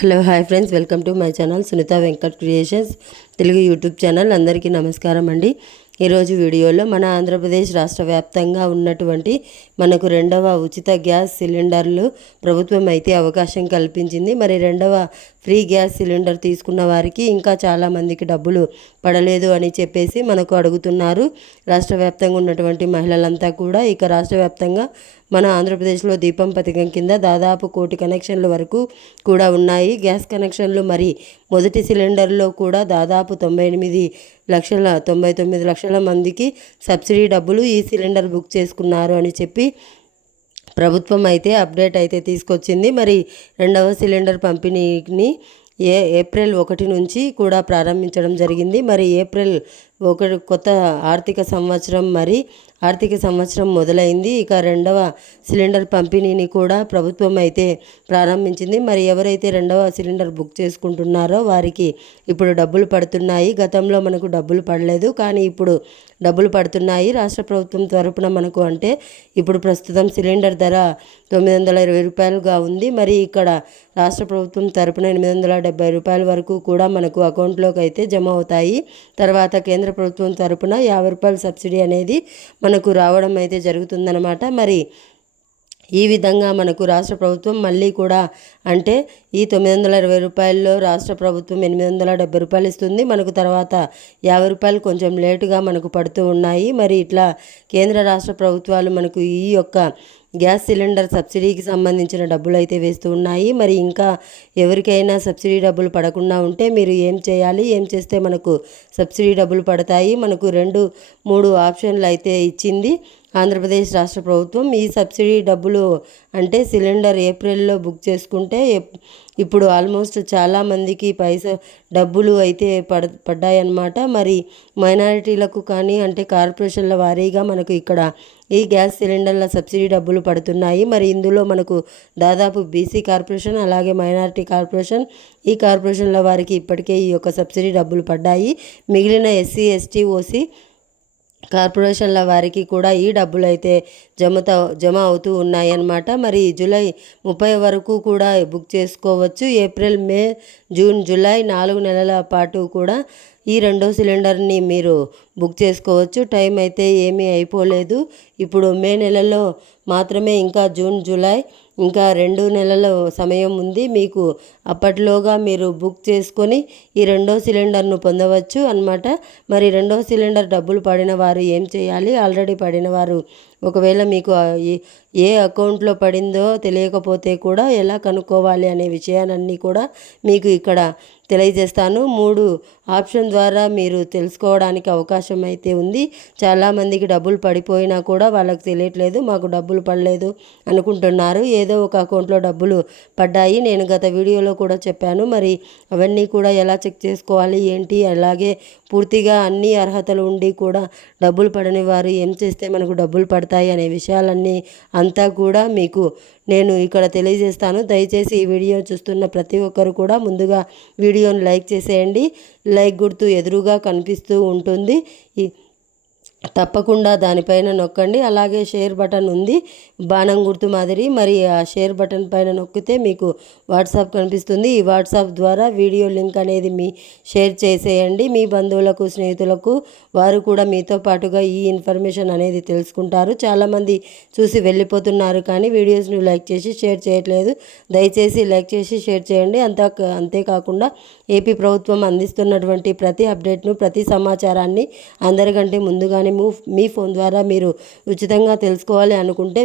Hello hi friends. Welcome to my channel Sunitha Venkat creations Telugu YouTube channel. అందరికీ నమస్కారం అండి. ఈరోజు వీడియోలో మన ఆంధ్రప్రదేశ్ రాష్ట్ర వ్యాప్తంగా ఉన్నటువంటి మనకు రెండవ ఉచిత గ్యాస్ సిలిండర్లు ప్రభుత్వం అయితే అవకాశం కల్పించింది. మరి రెండవ ఫ్రీ గ్యాస్ సిలిండర్ తీసుకున్న వారికి ఇంకా చాలామందికి డబ్బులు పడలేదు అని చెప్పేసి మనకు అడుగుతున్నారు. రాష్ట్ర వ్యాప్తంగా ఉన్నటువంటి మహిళలంతా కూడా ఇక రాష్ట్ర వ్యాప్తంగా మన ఆంధ్రప్రదేశ్లో దీపం పథకం కింద దాదాపు కోటి కనెక్షన్ల వరకు కూడా ఉన్నాయి. గ్యాస్ కనెక్షన్లు మరి మొదటి సిలిండర్లో కూడా దాదాపు తొంభై ఎనిమిది లక్షల తొంభై తొమ్మిది లక్షల మందికి సబ్సిడీ డబ్బులు ఈ సిలిండర్ బుక్ చేసుకున్నారు అని చెప్పి ప్రభుత్వం అయితే అప్డేట్ అయితే తీసుకొచ్చింది. మరి రెండవ సిలిండర్ పంపిణీని ఏ ఏప్రిల్ ఒకటి నుంచి కూడా ప్రారంభించడం జరిగింది. మరి ఏప్రిల్ ఒకటి కొత్త ఆర్థిక సంవత్సరం మరి ఆర్థిక సంవత్సరం మొదలైంది. ఇక రెండవ సిలిండర్ పంపిణీని కూడా ప్రభుత్వం అయితే ప్రారంభించింది. మరి ఎవరైతే రెండవ సిలిండర్ బుక్ చేసుకుంటున్నారో వారికి ఇప్పుడు డబ్బులు పడుతున్నాయి. గతంలో మనకు డబ్బులు పడలేదు కానీ ఇప్పుడు డబ్బులు పడుతున్నాయి. రాష్ట్ర ప్రభుత్వం తరపున మనకు అంటే ఇప్పుడు ప్రస్తుతం సిలిండర్ ధర తొమ్మిది వందల ఇరవై రూపాయలుగా ఉంది. మరి ఇక్కడ రాష్ట్ర ప్రభుత్వం తరపున ఎనిమిది వందల డెబ్బై రూపాయల వరకు కూడా మనకు అకౌంట్లోకి అయితే జమ అవుతాయి. తర్వాత కేంద్ర ప్రభుత్వం తరపున యాభై రూపాయల సబ్సిడీ అనేది మనకు రావడం అయితే జరుగుతుందన్నమాట. మరి ఈ విధంగా మనకు రాష్ట్ర ప్రభుత్వం మళ్ళీ కూడా అంటే ఈ తొమ్మిది వందల ఇరవై రూపాయల్లో రాష్ట్ర ప్రభుత్వం ఎనిమిది వందల డెబ్బై రూపాయలు ఇస్తుంది. మనకు తర్వాత యాభై రూపాయలు కొంచెం లేటుగా మనకు పడుతూ ఉన్నాయి. మరి ఇట్లా కేంద్ర రాష్ట్ర ప్రభుత్వాలు మనకు ఈ యొక్క గ్యాస్ సిలిండర్ సబ్సిడీకి సంబంధించిన డబ్బులు అయితే వేస్తూ ఉన్నాయి. మరి ఇంకా ఎవరికైనా సబ్సిడీ డబ్బులు పడకుండా ఉంటే మీరు ఏం చేయాలి? ఏం చేస్తే మనకు సబ్సిడీ డబ్బులు పడతాయి? మనకు రెండు మూడు ఆప్షన్లు అయితే ఇచ్చింది. ఆంధ్రప్రదేశ్ రాష్ట్ర ప్రభుత్వం ఈ సబ్సిడీ డబ్బులు అంటే సిలిండర్ ఏప్రిల్లో బుక్ చేసుకుంటే ఇప్పుడు ఆల్మోస్ట్ చాలామందికి పైస డబ్బులు అయితే పడ పడ్డాయన్నమాట. మరి మైనారిటీలకు కానీ అంటే కార్పొరేషన్ల వారీగా మనకు ఇక్కడ ఈ గ్యాస్ సిలిండర్ల సబ్సిడీ డబ్బులు పడుతున్నాయి. మరి ఇందులో మనకు దాదాపు బీసీ కార్పొరేషన్ అలాగే మైనారిటీ కార్పొరేషన్ ఈ కార్పొరేషన్ల వారికి ఇప్పటికే ఈ యొక్క సబ్సిడీ డబ్బులు పడ్డాయి. మిగిలిన ఎస్సీ ఎస్టీ ఓసీ కార్పొరేషన్ల వారికి కూడా ఈ డబ్బులు అయితే జమత జమ అవుతూ ఉన్నాయన్నమాట. మరి జూలై ముప్పై వరకు కూడా బుక్ చేసుకోవచ్చు. ఏప్రిల్ మే జూన్ జూలై నాలుగు నెలల పాటు కూడా ఈ రెండో సిలిండర్ని మీరు బుక్ చేసుకోవచ్చు. టైం అయితే ఏమీ అయిపోలేదు. ఇప్పుడు మే నెలలో మాత్రమే ఇంకా జూన్ జూలై ఇంకా రెండు నెలల సమయం ఉంది. మీకు అప్పట్లోగా మీరు బుక్ చేసుకొని ఈ రెండో సిలిండర్ను పొందవచ్చు అనమాట మరి రెండో సిలిండర్ డబ్బులు పడిన వారు ఏం చేయాలి? ఆల్రెడీ పడిన వారు ఒకవేళ మీకు ఏ అకౌంట్లో పడిందో తెలియకపోతే కూడా ఎలా కనుక్కోవాలి అనే విషయాలన్నీ కూడా మీకు ఇక్కడ తెలియజేస్తాను. మూడు ఆప్షన్ ద్వారా మీరు తెలుసుకోవడానికి అవకాశం అయితే ఉంది. చాలామందికి డబ్బులు పడిపోయినా కూడా వాళ్ళకి తెలియట్లేదు మాకు డబ్బులు పడలేదు అనుకుంటున్నారు. ఏదో ఒక అకౌంట్లో డబ్బులు పడ్డాయి. నేను గత వీడియోలో కూడా చెప్పాను. మరి అవన్నీ కూడా ఎలా చెక్ చేసుకోవాలి ఏంటి? అలాగే పూర్తిగా అన్ని అర్హతలు ఉండి కూడా డబ్బులు పడని వారు ఏం చేస్తే మనకు డబ్బులు పడతాయి? అనే విషయాలన్నీ అంతా కూడా మీకు నేను ఇక్కడ తెలియజేస్తాను. దయచేసి ఈ వీడియో చూస్తున్న ప్రతి ఒక్కరు కూడా ముందుగా వీడియోను లైక్ చేసేయండి. లైక్ గుర్తు ఎదురుగా కనిపిస్తూ ఉంటుంది. ఈ తప్పకుండా దానిపైన నొక్కండి. అలాగే షేర్ బటన్ ఉంది. బాణం గుర్తు మాదిరి. మరి ఆ షేర్ బటన్ పైన నొక్కితే మీకు వాట్సాప్ కనిపిస్తుంది. ఈ వాట్సాప్ ద్వారా వీడియో లింక్ అనేది మీ షేర్ చేసేయండి. మీ బంధువులకు స్నేహితులకు వారు కూడా మీతో పాటుగా ఈ ఇన్ఫర్మేషన్ అనేది తెలుసుకుంటారు. చాలామంది చూసి వెళ్ళిపోతున్నారు కానీ వీడియోస్ని లైక్ చేసి షేర్ చేయట్లేదు. దయచేసి లైక్ చేసి షేర్ చేయండి. అంతా అంతేకాకుండా ఏపీ ప్రభుత్వం అందిస్తున్నటువంటి ప్రతి అప్డేట్ను ప్రతి సమాచారాన్ని అందరికంటే ముందుగానే విషయాన్ని మీ ఫోన్ ద్వారా మీరు ఉచితంగా తెలుసుకోవాలి అనుకుంటే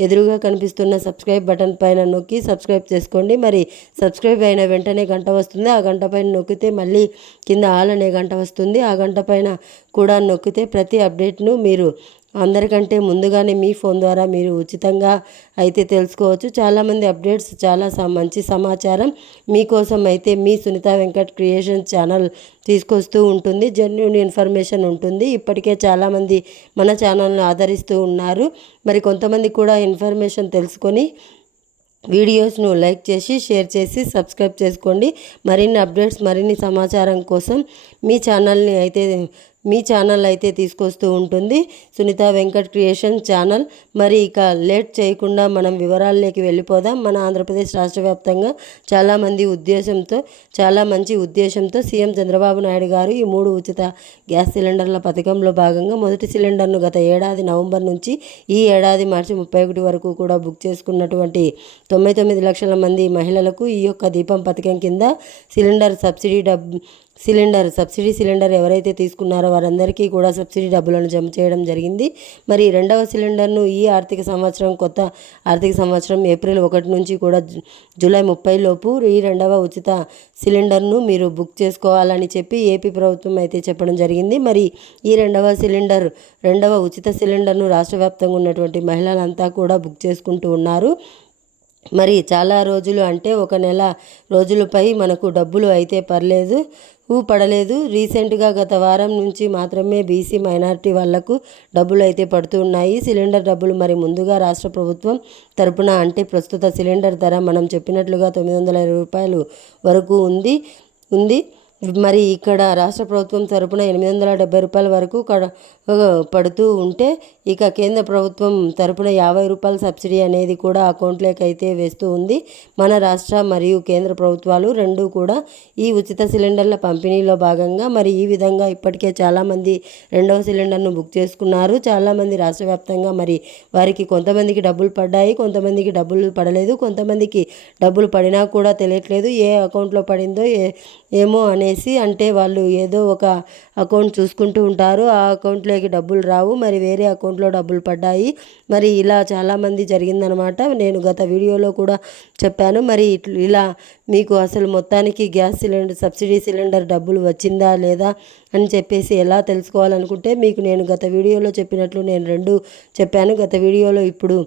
ఎదురుగా కనిపిస్తున్న సబ్స్క్రైబ్ బటన్ పైన నొక్కి సబ్స్క్రైబ్ చేసుకోండి. మరి సబ్స్క్రైబ్ అయిన వెంటనే గంట వస్తుంది. ఆ గంట పైన నొక్కితే మళ్ళీ కింద ఆల్ అనే గంట వస్తుంది. ఆ గంట పైన కూడా నొక్కితే ప్రతి అప్డేట్ను మీరు అందరికంటే ముందుగానే మీ ఫోన్ ద్వారా మీరు ఉచితంగా అయితే తెలుసుకోవచ్చు. చాలామంది అప్డేట్స్ చాలా మంచి సమాచారం మీకోసం అయితే మీ సునీత వెంకట్ క్రియేషన్ ఛానల్ తీసుకొస్తూ ఉంటుంది. జెన్యున్ ఇన్ఫర్మేషన్ ఉంటుంది. ఇప్పటికే చాలామంది మన ఛానల్ను ఆదరిస్తూ ఉన్నారు. మరి కొంతమంది కూడా ఇన్ఫర్మేషన్ తెలుసుకొని వీడియోస్ను లైక్ చేసి షేర్ చేసి సబ్స్క్రైబ్ చేసుకోండి. మరిన్ని అప్డేట్స్ మరిన్ని సమాచారం కోసం మీ ఛానల్ని అయితే మీ ఛానల్ అయితే తీసుకొస్తూ ఉంటుంది. Sunitha Venkat creation channel. మరి ఇక లేట్ చేయకుండా మనం వివరాల్లోకి వెళ్ళిపోదాం. మన ఆంధ్రప్రదేశ్ రాష్ట్ర వ్యాప్తంగా చాలామంది ఉద్దేశంతో చాలా మంచి ఉద్దేశంతో సీఎం చంద్రబాబు నాయుడు గారు ఈ మూడు ఉచిత గ్యాస్ సిలిండర్ల పథకంలో భాగంగా మొదటి సిలిండర్ను గత ఏడాది నవంబర్ నుంచి ఈ ఏడాది మార్చి ముప్పై ఒకటి వరకు కూడా బుక్ చేసుకున్నటువంటి తొంభై తొమ్మిది లక్షల మంది మహిళలకు ఈ యొక్క దీపం పథకం కింద సిలిండర్ సబ్సిడీ డబ్ సిలిండర్ సబ్సిడీ సిలిండర్ ఎవరైతే తీసుకున్నారో వారందరికీ కూడా సబ్సిడీ డబ్బులను జమ చేయడం జరిగింది. మరి రెండవ సిలిండర్ను ఈ ఆర్థిక సంవత్సరం కొత్త ఆర్థిక సంవత్సరం ఏప్రిల్ ఒకటి నుంచి కూడా జూలై ముప్పై లోపు ఈ రెండవ ఉచిత సిలిండర్ను మీరు బుక్ చేసుకోవాలని చెప్పి ఏపీ ప్రభుత్వం అయితే చెప్పడం జరిగింది. మరి ఈ రెండవ సిలిండర్ రెండవ ఉచిత సిలిండర్ను రాష్ట్ర వ్యాప్తంగా ఉన్నటువంటి మహిళలంతా కూడా బుక్ చేసుకుంటూ ఉన్నారు. మరి చాలా రోజులు అంటే ఒక నెల రోజులపై మనకు డబ్బులు అయితే పర్లేదు. పడలేదు. రీసెంట్గా గత వారం నుంచి మాత్రమే బీసీ మైనారిటీ వాళ్ళకు డబ్బులు అయితే పడుతున్నాయి. సిలిండర్ డబ్బులు మరి ముందుగా రాష్ట్ర ప్రభుత్వం తరపున అంటే ప్రస్తుత సిలిండర్ ధర మనం చెప్పినట్లుగా తొమ్మిది వందల ఇరవై రూపాయలు వరకు ఉంది. ఉంది. మరి ఇక్కడ రాష్ట్ర ప్రభుత్వం తరపున ఎనిమిది వందల డెబ్బై రూపాయల వరకు పడుతూ ఉంటే ఇక కేంద్ర ప్రభుత్వం తరపున యాభై రూపాయల సబ్సిడీ అనేది కూడా అకౌంట్లోకి అయితే వేస్తూ ఉంది. మన రాష్ట్ర మరియు కేంద్ర ప్రభుత్వాలు రెండు కూడా ఈ ఉచిత సిలిండర్ల పంపిణీలో భాగంగా మరి ఈ విధంగా ఇప్పటికే చాలామంది రెండవ సిలిండర్ను బుక్ చేసుకున్నారు. చాలామంది రాష్ట్ర వ్యాప్తంగా మరి వారికి కొంతమందికి డబ్బులు పడ్డాయి కొంతమందికి డబ్బులు పడలేదు కొంతమందికి డబ్బులు పడినా కూడా తెలియట్లేదు ఏ అకౌంట్లో పడిందో ఏ ఏమో అనేసి అంటే వాళ్ళు ఏదో ఒక అకౌంట్ చూసుకుంటూ ఉంటారు. ఆ అకౌంట్లోకి డబ్బులు రావు. మరి వేరే అకౌంట్లో డబ్బులు పడ్డాయి. మరి ఇలా చాలామంది జరిగిందనమాట. నేను గత వీడియోలో కూడా చెప్పాను. మరి ఇట్ల- ఇలా మీకు అసలు మొత్తానికి గ్యాస్ సిలిండర్ సబ్సిడీ సిలిండర్ డబ్బులు వచ్చిందా లేదా అని చెప్పేసి ఎలా తెలుసుకోవాలనుకుంటే మీకు నేను గత వీడియోలో చెప్పినట్లు నేను రెండు చెప్పాను. గత వీడియోలో ఇప్పుడు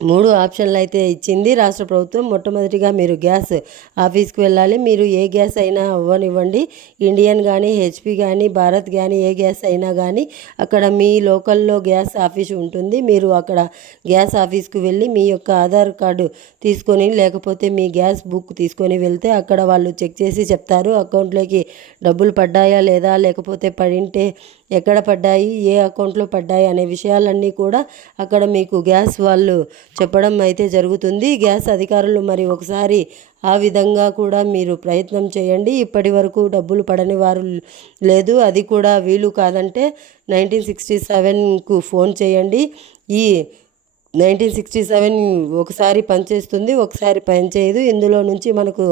మూడు ఆప్షన్లు అయితే ఇచ్చింది రాష్ట్ర ప్రభుత్వం. మొట్టమొదటిగా మీరు గ్యాస్ ఆఫీస్కి వెళ్ళాలి. మీరు ఏ గ్యాస్ అయినా అవ్వనివ్వండి. ఇండియన్ కానీ హెచ్పి కానీ భారత్ కానీ ఏ గ్యాస్ అయినా కానీ అక్కడ మీ లోకల్లో గ్యాస్ ఆఫీస్ ఉంటుంది. మీరు అక్కడ గ్యాస్ ఆఫీస్కు వెళ్ళి మీ యొక్క ఆధార్ కార్డు తీసుకొని లేకపోతే మీ గ్యాస్ బుక్ తీసుకొని వెళ్తే అక్కడ వాళ్ళు చెక్ చేసి చెప్తారు. అకౌంట్లోకి డబ్బులు పడ్డాయా లేదా? లేకపోతే పడింటే ఎక్కడ పడ్డాయి ఏ అకౌంట్లో పడ్డాయి అనే విషయాలన్నీ కూడా అక్కడ మీకు గ్యాస్ వాళ్ళు చెప్పడం అయితే జరుగుతుంది. గ్యాస్ అధికారులు మరి ఒకసారి ఆ విధంగా కూడా మీరు ప్రయత్నం చేయండి. ఇప్పటి వరకు డబ్బులు పడని వారు లేదు. అది కూడా వీలు కాదంటే నైన్టీన్ సిక్స్టీ సెవెన్కు ఫోన్ చేయండి. ఈ నైన్టీన్ సిక్స్టీ సెవెన్ ఒకసారి పనిచేస్తుంది ఒకసారి పనిచేయదు. ఇందులో నుంచి మనకు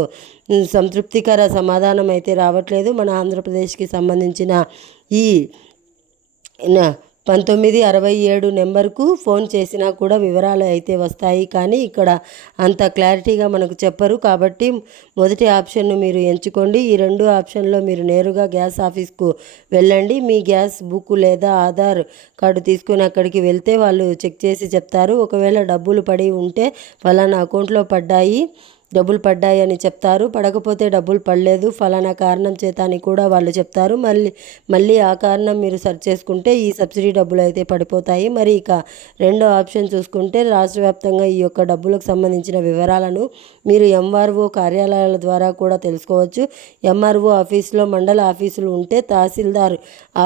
సంతృప్తికర సమాధానం అయితే రావట్లేదు. మన ఆంధ్రప్రదేశ్కి సంబంధించిన ఈ నా- పంతొమ్మిది అరవై ఏడు నెంబర్కు ఫోన్ చేసినా కూడా వివరాలు అయితే వస్తాయి. కానీ ఇక్కడ అంత క్లారిటీగా మనకు చెప్పరు. కాబట్టి మొదటి ఆప్షన్ను మీరు ఎంచుకోండి. ఈ రెండు ఆప్షన్లో మీరు నేరుగా గ్యాస్ ఆఫీస్కు వెళ్ళండి. మీ గ్యాస్ బుక్ లేదా ఆధార్ కార్డు తీసుకొని అక్కడికి వెళ్తే వాళ్ళు చెక్ చేసి చెప్తారు. ఒకవేళ డబ్బులు పడి ఉంటే ఫలానా అకౌంట్లో పడ్డాయి. డబ్బులు పడ్డాయి అని చెప్తారు. పడకపోతే డబ్బులు పడలేదు. ఫలానా కారణం చేత అని కూడా వాళ్ళు చెప్తారు. మళ్ళీ మళ్ళీ ఆ కారణం మీరు సెర్చ్ చేసుకుంటే ఈ సబ్సిడీ డబ్బులు అయితే పడిపోతాయి. మరి ఇక రెండో ఆప్షన్ చూసుకుంటే రాష్ట్ర వ్యాప్తంగా ఈ యొక్క డబ్బులకు సంబంధించిన వివరాలను మీరు ఎంఆర్ఓ కార్యాలయాల ద్వారా కూడా తెలుసుకోవచ్చు. ఎంఆర్ఓ ఆఫీస్లో మండల ఆఫీసులు ఉంటే తహసీల్దార్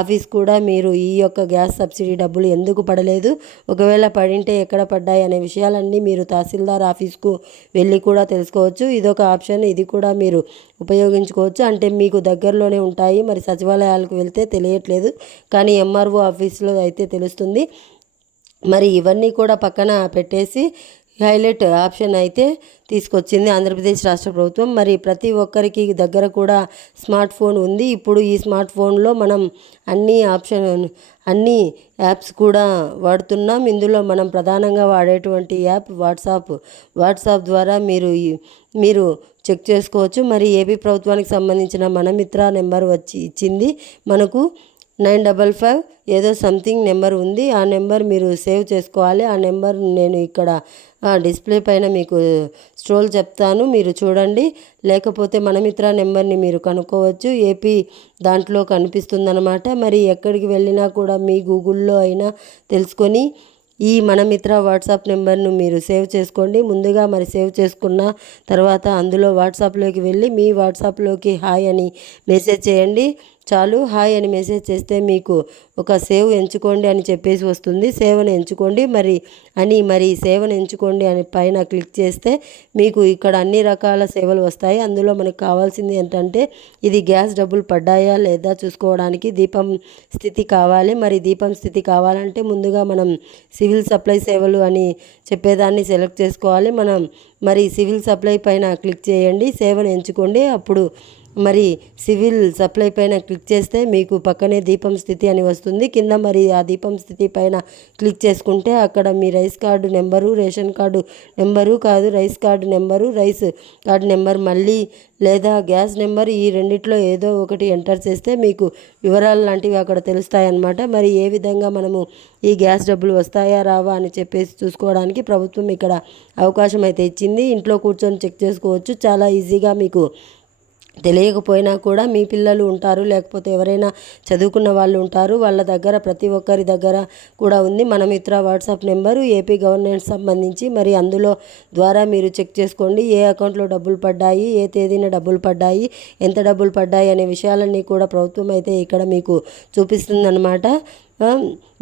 ఆఫీస్ కూడా మీరు ఈ యొక్క గ్యాస్ సబ్సిడీ డబ్బులు ఎందుకు పడలేదు? ఒకవేళ పడింటే ఎక్కడ పడ్డాయి అనే విషయాలన్నీ మీరు తహసీల్దార్ ఆఫీస్కు వెళ్ళి కూడా చేసుకోవచ్చు. ఇదొక ఆప్షన్. ఇది కూడా మీరు ఉపయోగించుకోవచ్చు. అంటే మీకు దగ్గరలోనే ఉంటాయి. మరి సచివాలయాలకు వెళ్తే తెలియట్లేదు. కానీ ఎంఆర్ఓ ఆఫీస్లో అయితే తెలుస్తుంది. మరి ఇవన్నీ కూడా పక్కన పెట్టేసి హైలైట్ ఆప్షన్ అయితే తీసుకొచ్చింది ఆంధ్రప్రదేశ్ రాష్ట్ర ప్రభుత్వం. మరి ప్రతి ఒక్కరికి దగ్గర కూడా స్మార్ట్ ఫోన్ ఉంది. ఇప్పుడు ఈ స్మార్ట్ ఫోన్లో మనం అన్ని ఆప్షన్ అన్ని యాప్స్ కూడా వాడుతున్నాం. ఇందులో మనం ప్రధానంగా వాడేటువంటి యాప్ వాట్సాప్. వాట్సాప్ ద్వారా మీరు మీరు చెక్ చేసుకోవచ్చు. మరి ఏపీ ప్రభుత్వానికి సంబంధించిన మన మిత్ర నెంబర్ వచ్చి ఇచ్చింది. మనకు నైన్ డబల్ ఫైవ్ ఏదో సంథింగ్ నెంబర్ ఉంది. ఆ నెంబర్ మీరు సేవ్ చేసుకోవాలి. ఆ నెంబర్ నేను ఇక్కడ డిస్ప్లే పైన మీకు స్ట్రోల్ చెప్తాను. మీరు చూడండి. లేకపోతే మనమిత్ర నెంబర్ని మీరు కనుక్కోవచ్చు. ఏపీ దాంట్లో కనిపిస్తుందన్నమాట. మరి ఎక్కడికి వెళ్ళినా కూడా మీ గూగుల్లో అయినా తెలుసుకొని ఈ మనమిత్ర వాట్సాప్ నెంబర్ను మీరు సేవ్ చేసుకోండి. ముందుగా మరి సేవ్ చేసుకున్న తర్వాత అందులో వాట్సాప్లోకి వెళ్ళి మీ వాట్సాప్లోకి హాయ్ అని మెసేజ్ చేయండి. చాలు హాయ్ అని మెసేజ్ చేస్తే మీకు ఒక సేవ్ ఎంచుకోండి అని చెప్పేసి వస్తుంది. సేవను ఎంచుకోండి మరి అని మరి సేవను ఎంచుకోండి అని పైన క్లిక్ చేస్తే మీకు ఇక్కడ అన్ని రకాల సేవలు వస్తాయి. అందులో మనకు కావాల్సింది ఏంటంటే ఇది గ్యాస్ డబ్బులు పడ్డాయా లేదా చూసుకోవడానికి దీపం స్థితి కావాలి. మరి దీపం స్థితి కావాలంటే ముందుగా మనం సివిల్ సప్లై సేవలు అని చెప్పేదాన్ని సెలెక్ట్ చేసుకోవాలి. మనం మరి సివిల్ సప్లై పైన క్లిక్ చేయండి సేవను ఎంచుకోండి. అప్పుడు మరి సివిల్ సప్లై పైన క్లిక్ చేస్తే మీకు పక్కనే దీపం స్థితి అని వస్తుంది. కింద మరి ఆ దీపం స్థితి పైన క్లిక్ చేసుకుంటే అక్కడ మీ rice card number ration card number కాదు rice card number rice card number మళ్ళీ లేదా గ్యాస్ నెంబర్ ఈ రెండిట్లో ఏదో ఒకటి ఎంటర్ చేస్తే మీకు వివరాలు లాంటివి అక్కడ తెలుస్తాయి అన్నమాట మరి ఏ విధంగా మనము ఈ గ్యాస్ డబ్బులు వస్తాయా రావా అని చెప్పేసి చూసుకోవడానికి ప్రభుత్వం ఇక్కడ అవకాశం అయితే ఇచ్చింది. ఇంట్లో కూర్చొని చెక్ చేసుకోవచ్చు. చాలా ఈజీగా మీకు తెలియకపోయినా కూడా మీ పిల్లలు ఉంటారు లేకపోతే ఎవరైనా చదువుకున్న వాళ్ళు ఉంటారు వాళ్ళ దగ్గర ప్రతి ఒక్కరి దగ్గర కూడా ఉంది. మన Mitra WhatsApp number AP government సంబంధించి మరి అందులో ద్వారా మీరు చెక్ చేసుకోండి. ఏ అకౌంట్లో డబ్బులు పడ్డాయి ఏ తేదీన డబ్బులు పడ్డాయి ఎంత డబ్బులు పడ్డాయి అనే విషయాలన్నీ కూడా ప్రభుత్వం అయితే ఇక్కడ మీకు చూపిస్తుందన్నమాట.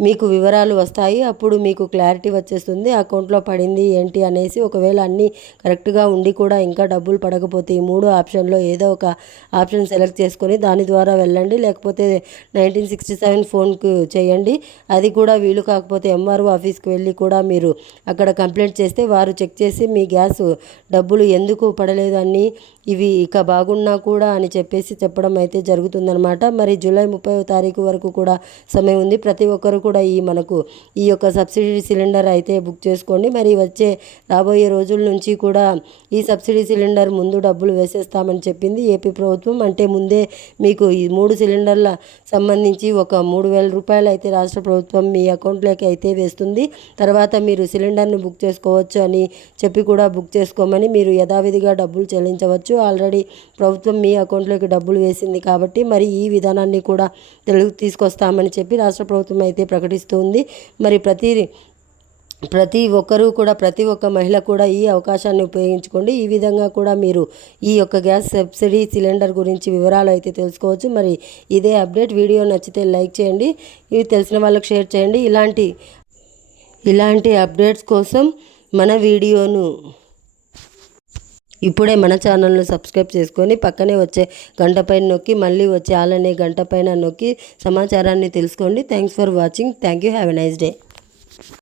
మీకు వివరాలు వస్తాయి. అప్పుడు మీకు క్లారిటీ వచ్చేస్తుంది. అకౌంట్లో పడింది ఏంటి అనేసి ఒకవేళ అన్నీ కరెక్ట్గా ఉండి కూడా ఇంకా డబ్బులు పడకపోతే ఈ మూడు ఆప్షన్లో ఏదో ఒక ఆప్షన్ సెలెక్ట్ చేసుకొని దాని ద్వారా వెళ్ళండి. లేకపోతే నైన్టీన్ సిక్స్టీ సెవెన్ ఫోన్కు చేయండి. అది కూడా వీలు కాకపోతే ఎంఆర్ఓ ఆఫీస్కి వెళ్ళి కూడా మీరు అక్కడ కంప్లైంట్ చేస్తే వారు చెక్ చేసి మీ గ్యాస్ డబ్బులు ఎందుకు పడలేదని ఇవి ఇక బాగున్నా కూడా అని చెప్పేసి చెప్పడం అయితే జరుగుతుందనమాట మరి జూలై ముప్పై తారీఖు వరకు కూడా సమయం ఉంది. ప్రతి ఒక్కరు కూడా ఈ మనకు ఈ యొక్క సబ్సిడీ సిలిండర్ అయితే బుక్ చేసుకోండి. మరి వచ్చే రాబోయే రోజుల నుంచి కూడా ఈ సబ్సిడీ సిలిండర్ ముందు డబ్బులు వేసేస్తామని చెప్పింది ఏపీ ప్రభుత్వం. అంటే ముందే మీకు ఈ మూడు సిలిండర్ల సంబంధించి ఒక మూడు వేల రూపాయలు అయితే రాష్ట్ర ప్రభుత్వం మీ అకౌంట్లోకి అయితే వేస్తుంది. తర్వాత మీరు సిలిండర్ను బుక్ చేసుకోవచ్చు అని చెప్పి కూడా బుక్ చేసుకోమని మీరు యథావిధిగా డబ్బులు చెల్లించవచ్చు. ఆల్రెడీ ప్రభుత్వం మీ అకౌంట్లోకి డబ్బులు వేసింది కాబట్టి మరి ఈ విధానాన్ని కూడా తెలుగు తీసుకొస్తామని చెప్పి రాష్ట్ర ప్రభుత్వం అయితే ప్రకటిస్తుంది. మరి ప్రతి ప్రతి ఒక్కరూ కూడా ప్రతి ఒక్క మహిళ కూడా ఈ అవకాశాన్ని ఉపయోగించుకోండి. ఈ విధంగా కూడా మీరు ఈ యొక్క గ్యాస్ సబ్సిడీ సిలిండర్ గురించి వివరాలు అయితే తెలుసుకోవచ్చు. మరి ఇదే అప్డేట్. వీడియో నచ్చితే లైక్ చేయండి. ఇవి తెలిసిన వాళ్ళకి షేర్ చేయండి. ఇలాంటి ఇలాంటి అప్డేట్స్ కోసం మన వీడియోను ఇప్పుడే మన ఛానల్ను సబ్స్క్రైబ్ చేసుకొని పక్కనే వచ్చే గంట పైన నొక్కి మళ్ళీ వచ్చే ఆలనే గంట పైన నొక్కి సమాచారాన్ని తెలుసుకోండి. Thanks for watching thank you have a nice day